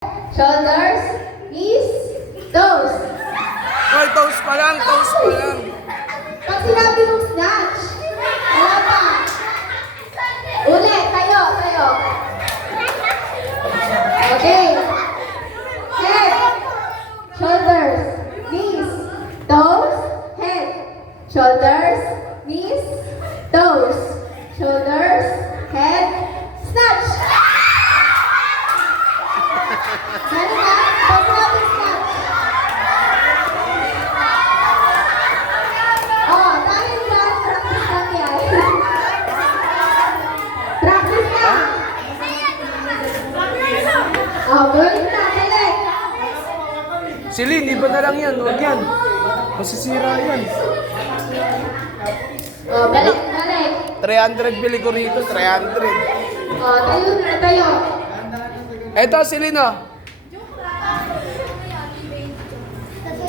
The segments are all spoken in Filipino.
shoulders, knees, toes. Hoy, toes pa lang, toes pa lang. Pag sinabi mong snatch, wala pa. Ulit, tayo, tayo. Okay. Head, shoulders, knees, toes, head, shoulders, knees, toes, shoulders, head, snatch. Meron na? Pag sinabi snatch. Oh, dahil dyan, practice lang yan. Practice na. Oh, balik na, balik. Si Lynn, iba na lang yan, huwag yan. Masisira yan. Oh, balik, balik. 300 bili ko rito, 300. Oh, tayo na, tayo. Eto, si Lynn, oh.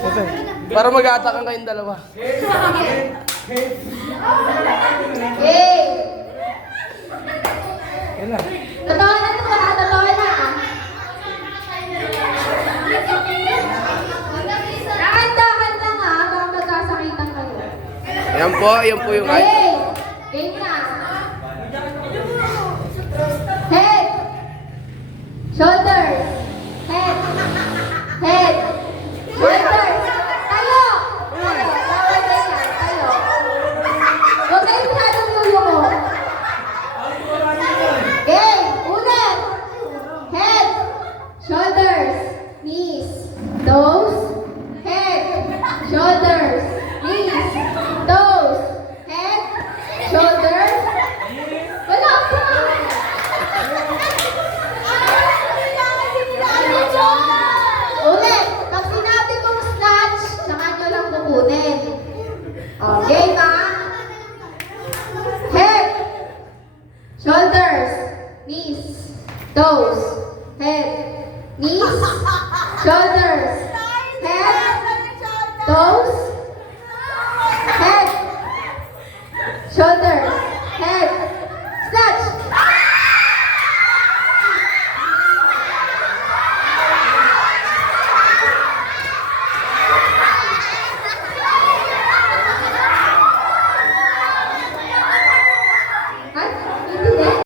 Ito. Para mag-aatakan kayong dalawa. Okay. Yan lang. Totoo na ito, ha? Totoo na. Dahan-dahan lang, ha? Baka magkasakitan kayo. Yan po yung height. Okay. Game na. Head. Shoulders. Head. Head. Shoulders. Tayo. Tayo. Bawal ganyan. Tayo. Huwag kayo masyadong yuyuko. Game. Ulit. Head. Shoulders. Knees. Toes. Head. Shoulders. Knees. Toes. Head. Shoulders. Wala pa. Ulit. Pag sinabi kong snatch, saka nyo lang kukunin. Okay, ma? Head. Shoulders. Knees. Toes. Head. Knees. Shoulders. Head. Toes. Head. Shoulders.